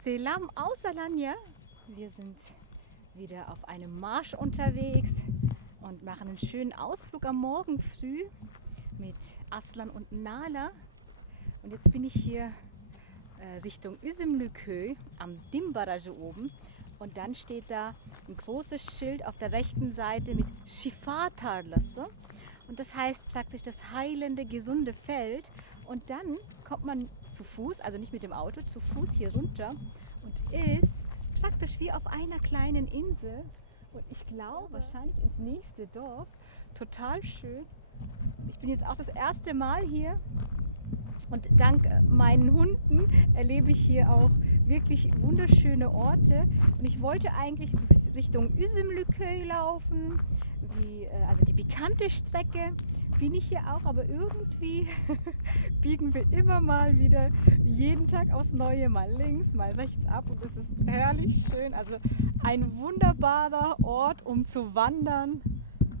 Selam aus Alanya. Wir sind wieder auf einem Marsch unterwegs und machen einen schönen Ausflug am Morgen früh mit Aslan und Nala. Und jetzt bin ich hier Richtung Üzümlüköy am Dim-Barrage oben. Und dann steht da ein großes Schild auf der rechten Seite mit Shifa Tarlası. Und das heißt praktisch das heilende, gesunde Feld. Und dann kommt man zu Fuß, also nicht mit dem Auto, zu Fuß hier runter und ist praktisch wie auf einer kleinen Insel. Und ich glaube wahrscheinlich ins nächste Dorf. Total schön. Ich bin jetzt auch das erste Mal hier. Und dank meinen Hunden erlebe ich hier auch wirklich wunderschöne Orte. Und ich wollte eigentlich Richtung Üzümlüköy laufen, also die bekannte Strecke. Bin ich hier auch, aber irgendwie biegen wir immer mal wieder jeden Tag aufs Neue, mal links, mal rechts ab. Und es ist herrlich schön. Also ein wunderbarer Ort, um zu wandern,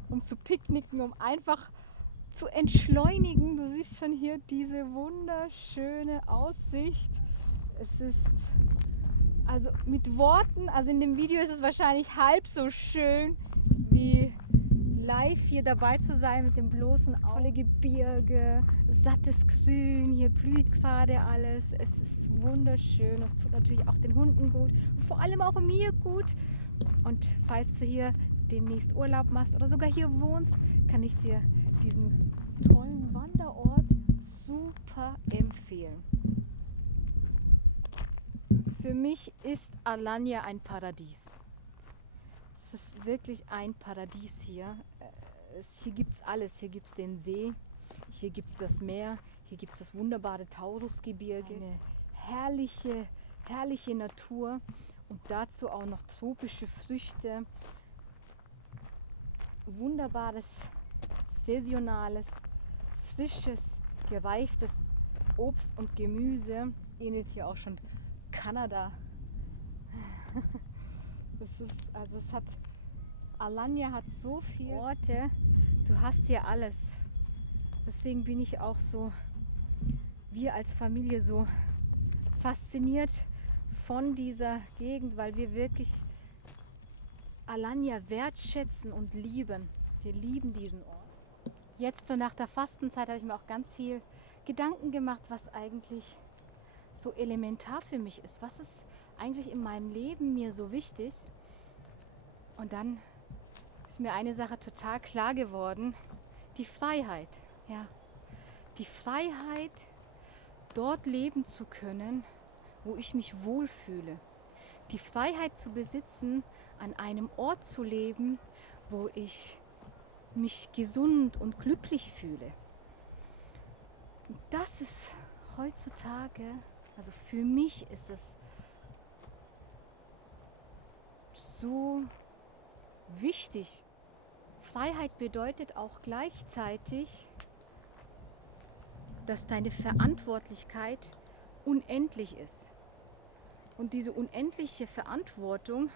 um zu picknicken, um einfach zu entschleunigen. Du siehst schon hier diese wunderschöne Aussicht. Es ist also mit Worten, also in dem Video ist es wahrscheinlich halb so schön wie live hier dabei zu sein mit dem bloßen Auge. Tolle Gebirge, sattes Grün, hier blüht gerade alles. Es ist wunderschön. Es tut natürlich auch den Hunden gut und vor allem auch mir gut. Und falls du hier demnächst Urlaub machst oder sogar hier wohnst, kann ich dir diesen tollen Wanderort super empfehlen. Für mich ist Alanya ein Paradies. Es ist wirklich ein Paradies hier. Hier gibt es alles. Hier gibt es den See, hier gibt es das Meer, hier gibt es das wunderbare Taurusgebirge. Eine herrliche Natur und dazu auch noch tropische Früchte. Wunderbares, saisonales, frisches, gereiftes Obst und Gemüse. Das ähnelt hier auch schon Kanada. Alanya hat so viele Orte. Du hast hier alles. Deswegen bin ich auch so, wir als Familie so fasziniert von dieser Gegend, weil wir wirklich Alanya wertschätzen und lieben. Wir lieben diesen Ort. Jetzt so nach der Fastenzeit habe ich mir auch ganz viel Gedanken gemacht, was eigentlich so elementar für mich ist. Was ist eigentlich in meinem Leben mir so wichtig? Und dann ist mir eine Sache total klar geworden. Die Freiheit. Ja. Die Freiheit, dort leben zu können, wo ich mich wohlfühle. Die Freiheit zu besitzen, an einem Ort zu leben, wo ich mich gesund und glücklich fühle. Das ist heutzutage, also für mich ist es so wichtig. Freiheit bedeutet auch gleichzeitig, dass deine Verantwortlichkeit unendlich ist. Und diese unendliche Verantwortung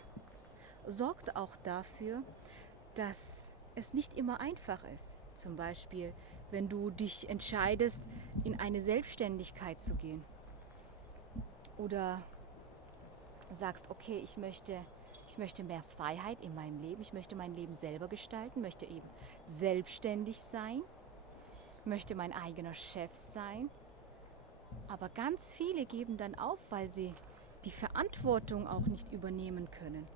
sorgt auch dafür, dass es nicht immer einfach ist. Zum Beispiel, wenn du dich entscheidest, in eine Selbstständigkeit zu gehen. Oder sagst, okay, ich möchte mehr Freiheit in meinem Leben, ich möchte mein Leben selber gestalten, möchte eben selbstständig sein, möchte mein eigener Chef sein. Aber ganz viele geben dann auf, weil sie die Verantwortung auch nicht übernehmen können.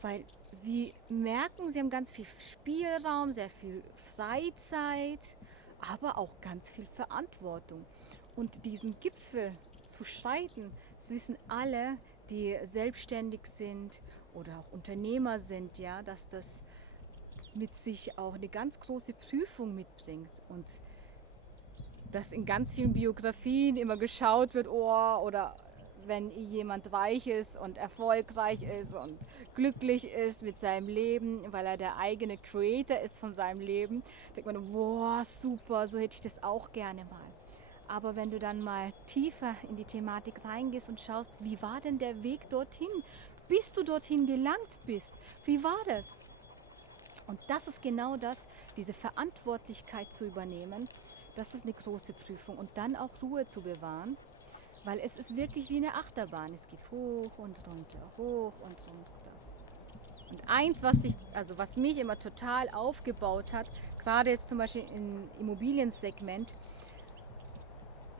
Weil sie merken, sie haben ganz viel Spielraum, sehr viel Freizeit, aber auch ganz viel Verantwortung. Und diesen Gipfel zu schreiten, das wissen alle, die selbstständig sind oder auch Unternehmer sind, ja, dass das mit sich auch eine ganz große Prüfung mitbringt und dass in ganz vielen Biografien immer geschaut wird, oh, oder wenn jemand reich ist und erfolgreich ist und glücklich ist mit seinem Leben, weil er der eigene Creator ist von seinem Leben, denkt man, boah, super, so hätte ich das auch gerne mal. Aber wenn du dann mal tiefer in die Thematik reingehst und schaust, wie war denn der Weg dorthin, bis du dorthin gelangt bist, wie war das? Und das ist genau das, diese Verantwortlichkeit zu übernehmen, das ist eine große Prüfung und dann auch Ruhe zu bewahren, weil es ist wirklich wie eine Achterbahn. Es geht hoch und runter, hoch und runter. Und eins, was mich immer total aufgebaut hat, gerade jetzt zum Beispiel im Immobiliensegment,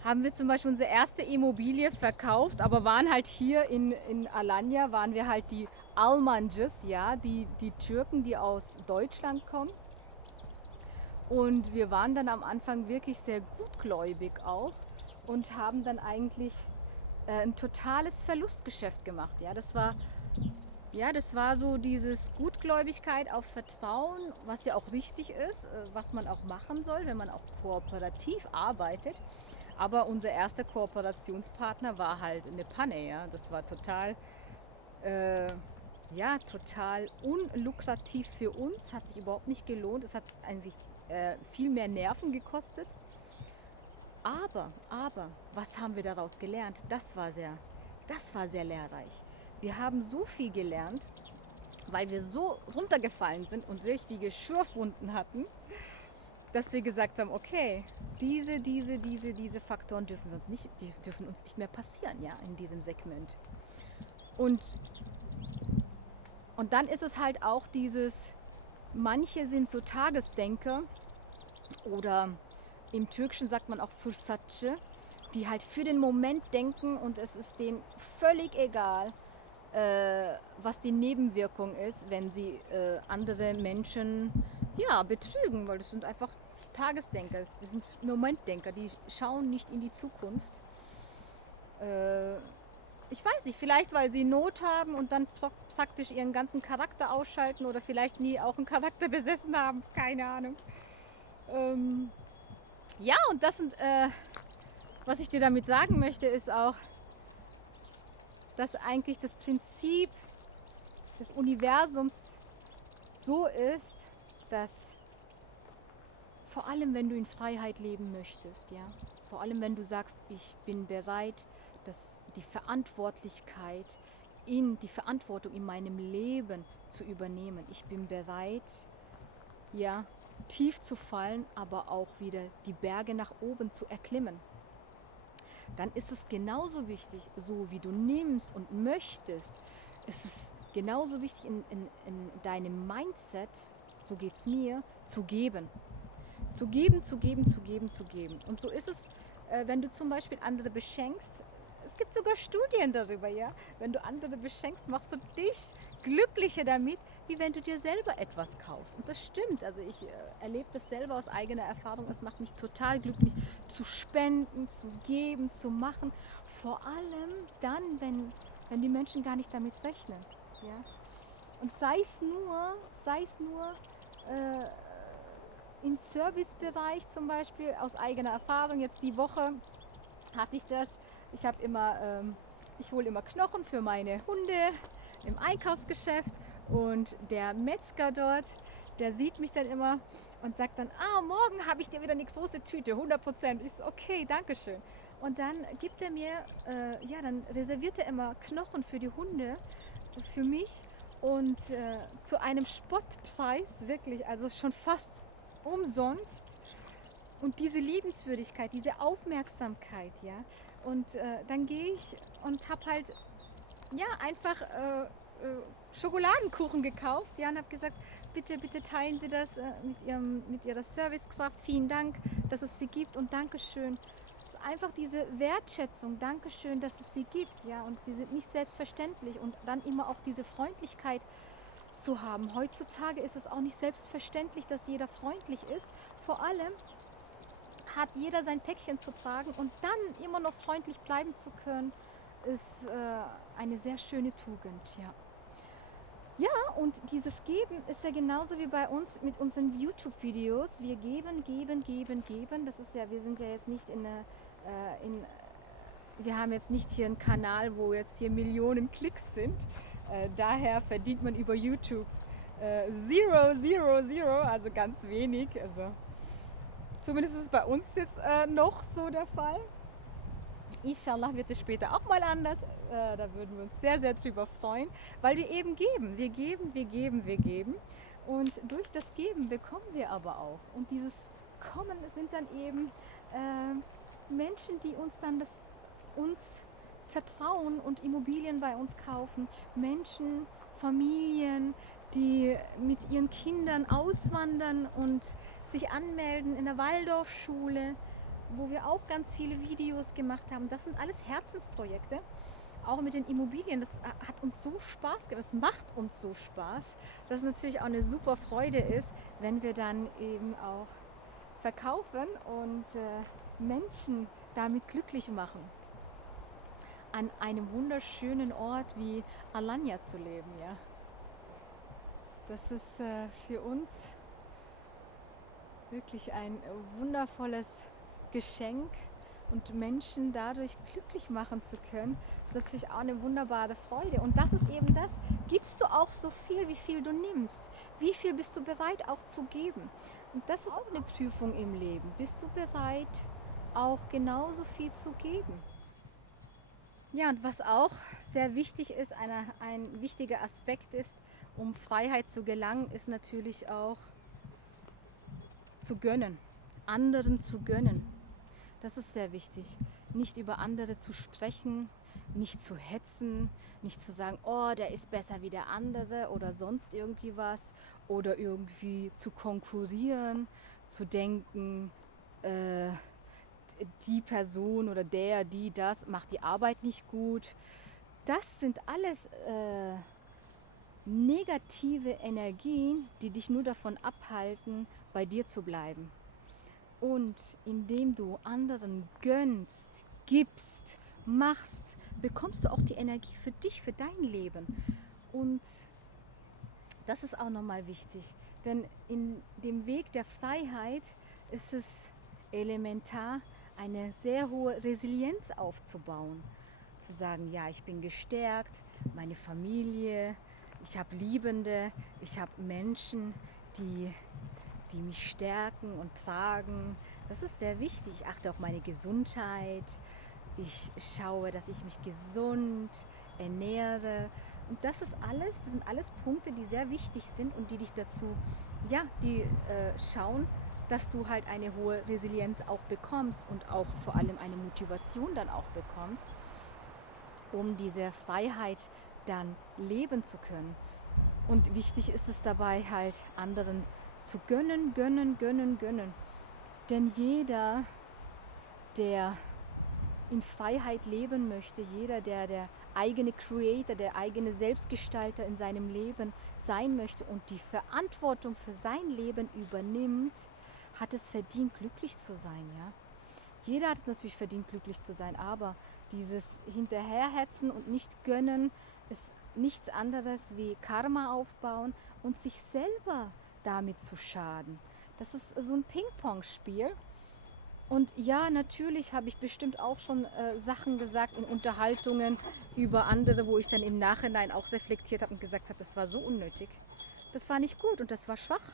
haben wir zum Beispiel unsere erste Immobilie verkauft, aber waren halt hier in Alanya, waren wir halt die Almancıs, ja, die Türken, die aus Deutschland kommen. Und wir waren dann am Anfang wirklich sehr gutgläubig auch und haben dann eigentlich ein totales Verlustgeschäft gemacht. Das war so dieses Gutgläubigkeit auf Vertrauen, was ja auch richtig ist, was man auch machen soll, wenn man auch kooperativ arbeitet. Aber unser erster Kooperationspartner war halt eine Panne, ja. Das war äh, total unlukrativ für uns, hat sich überhaupt nicht gelohnt. Es hat eigentlich viel mehr Nerven gekostet. Aber, was haben wir daraus gelernt? Das war sehr lehrreich. Wir haben so viel gelernt, weil wir so runtergefallen sind und richtige Schürfwunden hatten, dass wir gesagt haben, okay, diese Faktoren dürfen uns nicht mehr passieren, ja, in diesem Segment. Und, und dann ist es halt auch manche sind so Tagesdenker oder im Türkischen sagt man auch Fırsatçı, die halt für den Moment denken und es ist denen völlig egal, was die Nebenwirkung ist, wenn sie andere Menschen betrügen, weil das sind einfach Tagesdenker, das sind Momentdenker, die schauen nicht in die Zukunft. Äh, Ich weiß nicht, vielleicht weil sie Not haben und dann praktisch ihren ganzen Charakter ausschalten oder vielleicht nie auch einen Charakter besessen haben, keine Ahnung. Ähm, ja, und was ich dir damit sagen möchte, ist auch, dass eigentlich das Prinzip des Universums so ist, dass vor allem, wenn du in Freiheit leben möchtest, ja, vor allem, wenn du sagst, ich bin bereit, die Verantwortung in meinem Leben zu übernehmen. Ich bin bereit, ja, tief zu fallen, aber auch wieder die Berge nach oben zu erklimmen. Dann ist es genauso wichtig, so wie du nimmst und möchtest, ist es genauso wichtig in deinem Mindset, so geht es mir, zu geben. Zu geben, zu geben, zu geben, zu geben. Und so ist es, wenn du zum Beispiel andere beschenkst. Es gibt sogar Studien darüber, ja. Wenn du andere beschenkst, machst du dich glücklicher damit, wie wenn du dir selber etwas kaufst. Und das stimmt. Also ich erlebe das selber aus eigener Erfahrung. Es macht mich total glücklich, zu spenden, zu geben, zu machen. Vor allem dann, wenn die Menschen gar nicht damit rechnen. Ja? Und sei es nur im Servicebereich zum Beispiel, aus eigener Erfahrung, jetzt die Woche hatte ich das. Ich hole immer Knochen für meine Hunde im Einkaufsgeschäft und der Metzger dort, der sieht mich dann immer und sagt dann, morgen habe ich dir wieder eine große Tüte, 100%. Ich so, okay, danke schön. Und dann gibt er mir, dann reserviert er immer Knochen für die Hunde, also für mich und zu einem Spottpreis, wirklich, also schon fast umsonst. Und diese Liebenswürdigkeit, diese Aufmerksamkeit, ja. Und dann gehe ich und habe halt einfach Schokoladenkuchen gekauft, ja, und habe gesagt, bitte, bitte teilen Sie das mit Ihrer Servicekraft. Vielen Dank, dass es sie gibt und Dankeschön. Es ist einfach diese Wertschätzung, Dankeschön, dass es sie gibt, ja. Und sie sind nicht selbstverständlich und dann immer auch diese Freundlichkeit zu haben. Heutzutage ist es auch nicht selbstverständlich, dass jeder freundlich ist. Vor allem hat jeder sein Päckchen zu tragen und dann immer noch freundlich bleiben zu können, ist eine sehr schöne Tugend, ja. Ja, und dieses Geben ist ja genauso wie bei uns mit unseren YouTube-Videos. Wir geben, geben, geben, geben. Das ist ja, wir sind ja jetzt nicht wir haben jetzt nicht hier einen Kanal, wo jetzt hier Millionen Klicks sind. Daher verdient man über YouTube zero, zero, zero, also ganz wenig. Also zumindest ist es bei uns jetzt noch so der Fall. Inshallah wird es später auch mal anders. Da würden wir uns sehr, sehr drüber freuen, weil wir eben geben. Wir geben, wir geben, wir geben. Und durch das Geben bekommen wir aber auch. Und dieses Kommen sind dann eben Menschen, die uns dann uns vertrauen und Immobilien bei uns kaufen. Menschen, Familien, die mit ihren Kindern auswandern und sich anmelden in der Waldorfschule, wo wir auch ganz viele Videos gemacht haben. Das sind alles Herzensprojekte. Auch mit den Immobilien, das hat uns so Spaß gemacht, das macht uns so Spaß, dass es natürlich auch eine super Freude ist, wenn wir dann eben auch verkaufen und Menschen damit glücklich machen, an einem wunderschönen Ort wie Alanya zu leben. Ja. Das ist für uns wirklich ein wundervolles Geschenk und Menschen dadurch glücklich machen zu können, ist natürlich auch eine wunderbare Freude. Und das ist eben das, gibst du auch so viel, wie viel du nimmst. Wie viel bist du bereit auch zu geben? Und das ist auch eine Prüfung im Leben. Bist du bereit, auch genauso viel zu geben? Ja, und was auch sehr wichtig ist, ein wichtiger Aspekt ist, um Freiheit zu gelangen, ist natürlich auch zu gönnen, anderen zu gönnen. Das ist sehr wichtig. Nicht über andere zu sprechen, nicht zu hetzen, nicht zu sagen, oh, der ist besser wie der andere oder sonst irgendwie was. Oder irgendwie zu konkurrieren, zu denken, die Person oder die das macht die Arbeit nicht gut. Das sind alles negative Energien, die dich nur davon abhalten, bei dir zu bleiben. Und indem du anderen gönnst, gibst, machst, bekommst du auch die Energie für dich, für dein Leben. Und das ist auch nochmal wichtig, denn in dem Weg der Freiheit ist es elementar, eine sehr hohe Resilienz aufzubauen. Zu sagen, ja, ich bin gestärkt, meine Familie, ich habe Liebende, ich habe Menschen, die mich stärken und tragen. Das ist sehr wichtig. Ich achte auf meine Gesundheit. Ich schaue, dass ich mich gesund ernähre. Und das sind alles Punkte, die sehr wichtig sind und die dich dazu, schauen, dass du halt eine hohe Resilienz auch bekommst und auch vor allem eine Motivation dann auch bekommst, um diese Freiheit dann leben zu können. Und wichtig ist es dabei halt, anderen zu gönnen. Denn jeder, der in Freiheit leben möchte, jeder, der eigene Creator, der eigene Selbstgestalter in seinem Leben sein möchte und die Verantwortung für sein Leben übernimmt, hat es verdient, glücklich zu sein. Ja? Jeder hat es natürlich verdient, glücklich zu sein, aber dieses Hinterherhetzen und nicht gönnen ist nichts anderes wie Karma aufbauen und sich selber damit zu schaden. Das ist so ein Ping-Pong-Spiel. Und ja, natürlich habe ich bestimmt auch schon Sachen gesagt in Unterhaltungen über andere, wo ich dann im Nachhinein auch reflektiert habe und gesagt habe, das war so unnötig. Das war nicht gut und das war schwach.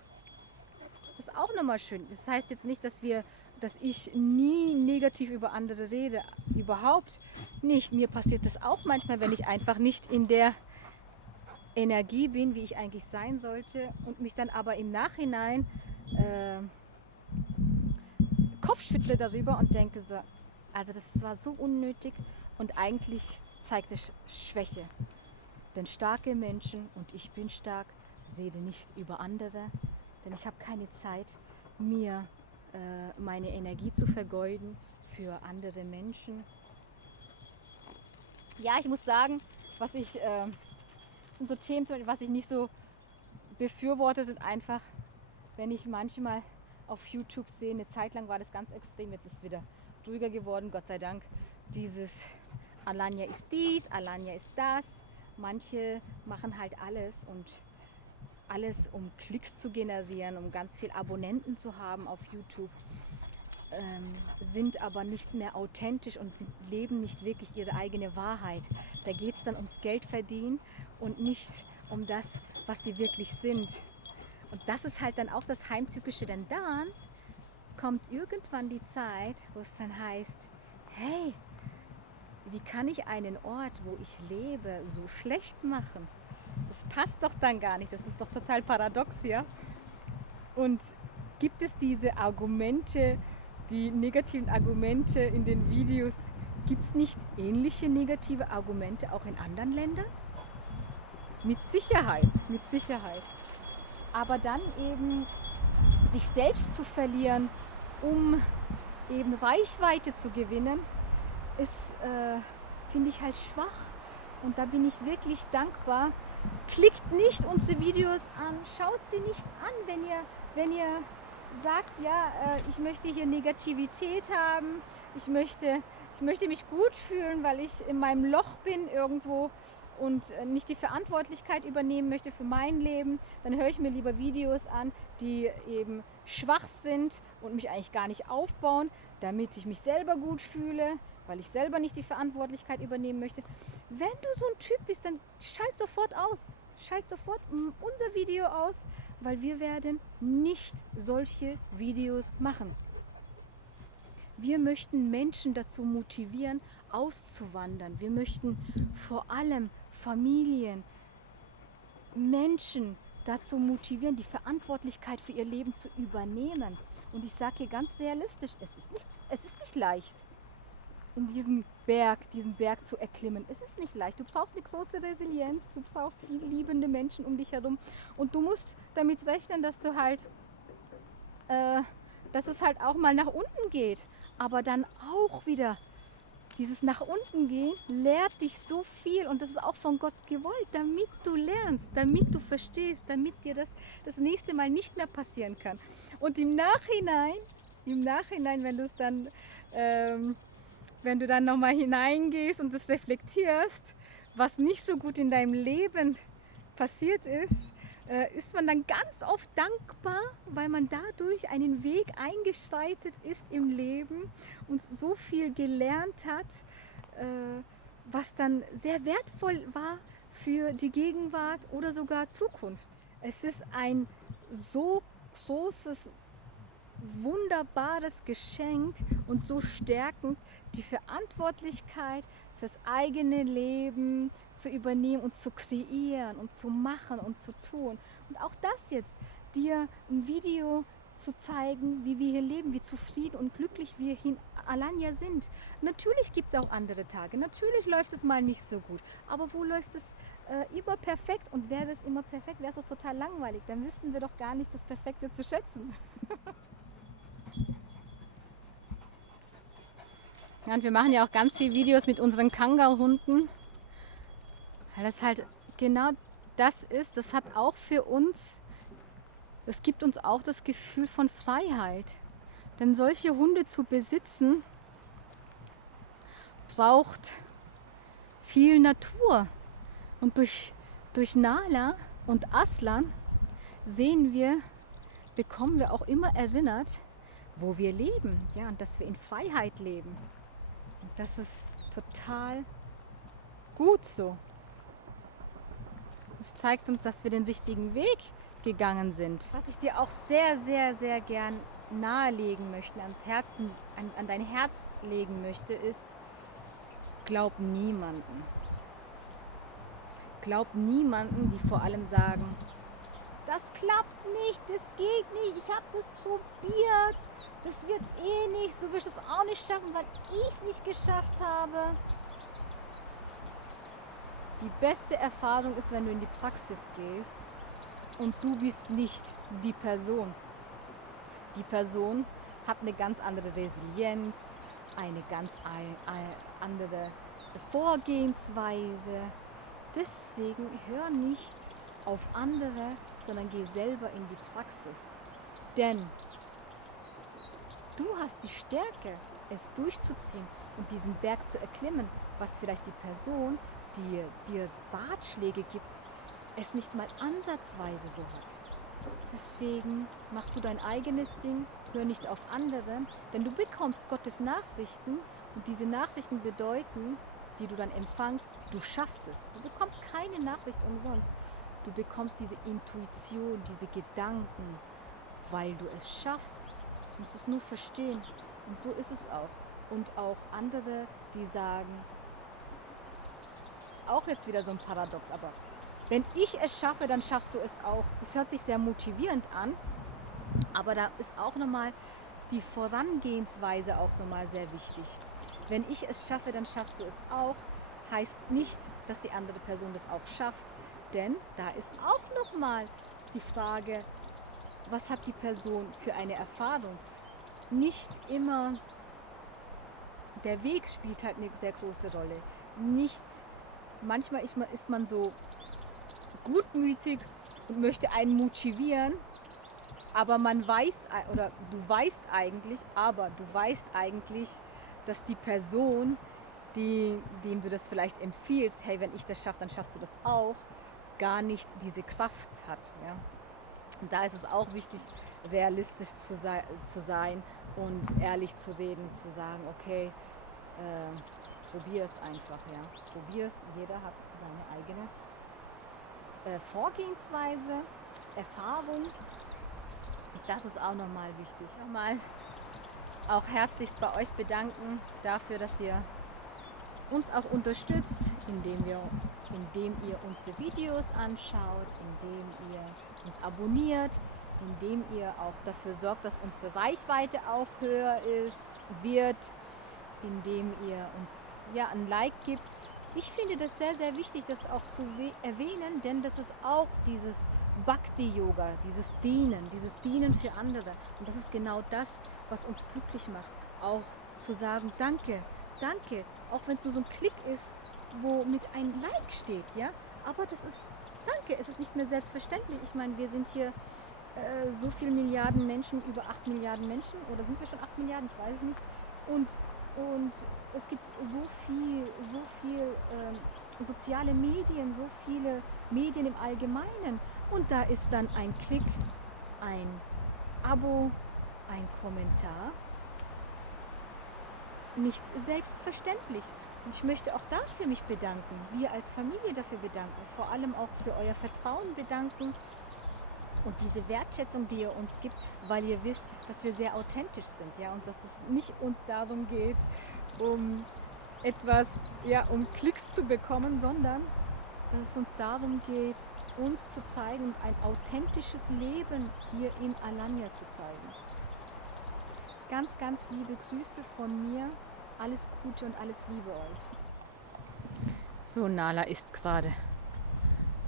Das ist auch nochmal schön. Das heißt jetzt nicht, dass ich nie negativ über andere rede. Überhaupt nicht. Mir passiert das auch manchmal, wenn ich einfach nicht in der Energie bin, wie ich eigentlich sein sollte und mich dann aber im Nachhinein Kopfschüttle darüber und denke so, also das war so unnötig und eigentlich zeigt es Schwäche. Denn starke Menschen, und ich bin stark, rede nicht über andere, denn ich habe keine Zeit, mir meine Energie zu vergeuden für andere Menschen. Ja, ich muss sagen, sind so Themen, was ich nicht so befürworte, sind einfach, wenn ich manchmal auf YouTube sehe, eine Zeit lang war das ganz extrem, jetzt ist es wieder ruhiger geworden, Gott sei Dank, dieses Alanya ist dies, Alanya ist das. Manche machen halt alles, um Klicks zu generieren, um ganz viel Abonnenten zu haben auf YouTube, sind aber nicht mehr authentisch und leben nicht wirklich ihre eigene Wahrheit. Da geht es dann ums Geld verdienen und nicht um das, was sie wirklich sind. Und das ist halt dann auch das Heimtückische, denn dann kommt irgendwann die Zeit, wo es dann heißt, hey, wie kann ich einen Ort, wo ich lebe, so schlecht machen? Das passt doch dann gar nicht, das ist doch total paradox, ja? Und gibt es diese Argumente, die negativen Argumente in den Videos, Gibt es nicht ähnliche negative Argumente auch in anderen Ländern? Mit Sicherheit, mit Sicherheit. Aber dann eben sich selbst zu verlieren, um eben Reichweite zu gewinnen, ist, finde ich halt schwach. Und da bin ich wirklich dankbar. Klickt nicht unsere Videos an, schaut sie nicht an, wenn ihr sagt, ja, ich möchte hier Negativität haben, ich möchte mich gut fühlen, weil ich in meinem Loch bin irgendwo und nicht die Verantwortlichkeit übernehmen möchte für mein Leben, dann höre ich mir lieber Videos an, die eben schwach sind und mich eigentlich gar nicht aufbauen, damit ich mich selber gut fühle, weil ich selber nicht die Verantwortlichkeit übernehmen möchte. Wenn du so ein Typ bist, dann schalt sofort aus. Schalt sofort unser Video aus, weil wir werden nicht solche Videos machen. Wir möchten Menschen dazu motivieren, auszuwandern. Wir möchten vor allem Familien, Menschen dazu motivieren, die Verantwortlichkeit für ihr Leben zu übernehmen. Und ich sage hier ganz realistisch, es ist nicht leicht, in diesen Berg zu erklimmen. Es ist nicht leicht. Du brauchst eine große Resilienz, du brauchst viele liebende Menschen um dich herum und du musst damit rechnen, dass du halt, dass es halt auch mal nach unten geht. Aber dann auch wieder dieses nach unten gehen lehrt dich so viel und das ist auch von Gott gewollt, damit du lernst, damit du verstehst, damit dir das nächste Mal nicht mehr passieren kann. Und im Nachhinein, wenn du es dann wenn du dann nochmal hineingehst und das reflektierst, was nicht so gut in deinem Leben passiert ist, ist man dann ganz oft dankbar, weil man dadurch einen Weg eingeschreitet ist im Leben und so viel gelernt hat, was dann sehr wertvoll war für die Gegenwart oder sogar Zukunft. Es ist ein so großes, wunderbares Geschenk und so stärkend, die Verantwortlichkeit fürs eigene Leben zu übernehmen und zu kreieren und zu machen und zu tun. Und auch das jetzt, dir ein Video zu zeigen, wie wir hier leben, wie zufrieden und glücklich wir hier in Alanya sind. Natürlich gibt es auch andere Tage, natürlich läuft es mal nicht so gut, aber wo läuft es immer perfekt? Und wäre das immer perfekt, wäre es doch total langweilig, dann wüssten wir doch gar nicht das Perfekte zu schätzen. Ja, und wir machen ja auch ganz viele Videos mit unseren Kangal-Hunden, weil das halt genau das ist. Das hat auch für uns, das gibt uns auch das Gefühl von Freiheit. Denn solche Hunde zu besitzen, braucht viel Natur. Und durch Nala und Aslan bekommen wir auch immer erinnert, wo wir leben, ja, und dass wir in Freiheit leben. Und das ist total gut so. Es zeigt uns, dass wir den richtigen Weg gegangen sind. Was ich dir auch sehr, sehr, sehr gern nahelegen möchte, an dein Herz legen möchte, ist, glaub niemanden. Glaub niemanden, die vor allem sagen, das klappt nicht, das geht nicht, ich habe das probiert, das wird eh nicht, so wirst du es auch nicht schaffen, weil ich es nicht geschafft habe. Die beste Erfahrung ist, wenn du in die Praxis gehst und du bist nicht die Person. Die Person hat eine ganz andere Resilienz, eine ganz andere Vorgehensweise. Deswegen hör nicht auf andere, sondern geh selber in die Praxis. Denn du hast die Stärke, es durchzuziehen und diesen Berg zu erklimmen, was vielleicht die Person, die dir Ratschläge gibt, es nicht mal ansatzweise so hat. Deswegen mach du dein eigenes Ding, hör nicht auf andere, denn du bekommst Gottes Nachrichten und diese Nachrichten bedeuten, die du dann empfangst, du schaffst es. Du bekommst keine Nachricht umsonst. Du bekommst diese Intuition, diese Gedanken, weil du es schaffst. Du musst es nur verstehen. Und so ist es auch. Und auch andere, die sagen, das ist auch jetzt wieder so ein Paradox, aber wenn ich es schaffe, dann schaffst du es auch. Das hört sich sehr motivierend an, aber da ist auch nochmal die Vorangehensweise auch nochmal sehr wichtig. wenn ich es schaffe, dann schaffst du es auch, heißt nicht, dass die andere Person das auch schafft. Denn da ist auch nochmal die Frage, was hat die Person für eine Erfahrung? Nicht immer der Weg spielt halt eine sehr große Rolle. Nicht, manchmal ist man so gutmütig und möchte einen motivieren, aber man weiß, oder du weißt eigentlich, dass die Person, dem du das vielleicht empfiehlst, hey, wenn ich das schaffe, dann schaffst du das auch, gar nicht diese Kraft hat. Ja? Und da ist es auch wichtig, realistisch zu sein und ehrlich zu reden, zu sagen, okay, probier es einfach. Ja? Probier es, jeder hat seine eigene Vorgehensweise, Erfahrung. Das ist auch nochmal wichtig. Nochmal auch herzlichst bei euch bedanken dafür, dass ihr uns auch unterstützt, indem ihr unsere Videos anschaut, indem ihr uns abonniert, indem ihr auch dafür sorgt, dass unsere Reichweite auch höher wird, indem ihr uns ein Like gibt. Ich finde das sehr, sehr wichtig, das auch zu erwähnen, denn das ist auch dieses Bhakti-Yoga, dieses Dienen für andere. Und das ist genau das, was uns glücklich macht. Auch zu sagen, danke, danke, auch wenn es nur so ein Klick ist, wo mit ein Like steht, ja. Aber das ist, danke, es ist nicht mehr selbstverständlich. Ich meine, wir sind hier so viele Milliarden Menschen, über 8 Milliarden Menschen, oder sind wir schon 8 Milliarden, ich weiß es nicht. Und es gibt so viel soziale Medien, so viele Medien im Allgemeinen. Und da ist dann ein Klick, ein Abo, ein Kommentar nicht selbstverständlich. Und ich möchte auch dafür mich bedanken, wir als Familie dafür bedanken, vor allem auch für euer Vertrauen bedanken und diese Wertschätzung, die ihr uns gibt, weil ihr wisst, dass wir sehr authentisch sind, ja, und dass es nicht uns darum geht, um etwas, um Klicks zu bekommen, sondern dass es uns darum geht, uns zu zeigen und ein authentisches Leben hier in Alanya zu zeigen. Ganz, ganz liebe Grüße von mir. Alles Gute und alles Liebe euch. So, Nala isst gerade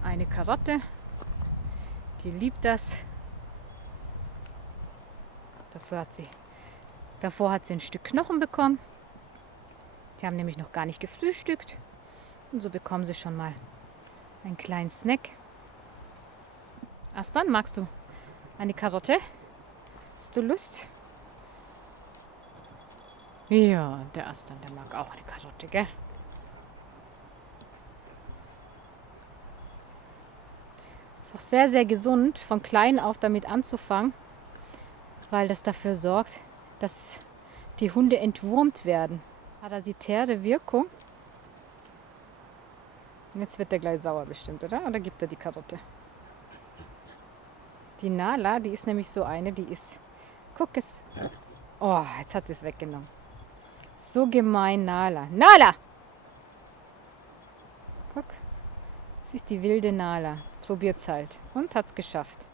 eine Karotte. Die liebt das. Davor hat sie ein Stück Knochen bekommen. Die haben nämlich noch gar nicht gefrühstückt. Und so bekommen sie schon mal einen kleinen Snack. Aslan, magst du eine Karotte? Hast du Lust? Ja, der Aslan, der mag auch eine Karotte, gell? Ist auch sehr, sehr gesund, von klein auf damit anzufangen, weil das dafür sorgt, dass die Hunde entwurmt werden. Parasitäre Wirkung. Und jetzt wird der gleich sauer bestimmt, oder? Oder gibt er die Karotte? Die Nala, die ist nämlich so eine, die ist... Guck es. Oh, jetzt hat sie es weggenommen. So gemein, Nala. Nala! Guck. Das ist die wilde Nala. Probiert's halt. Und hat's geschafft.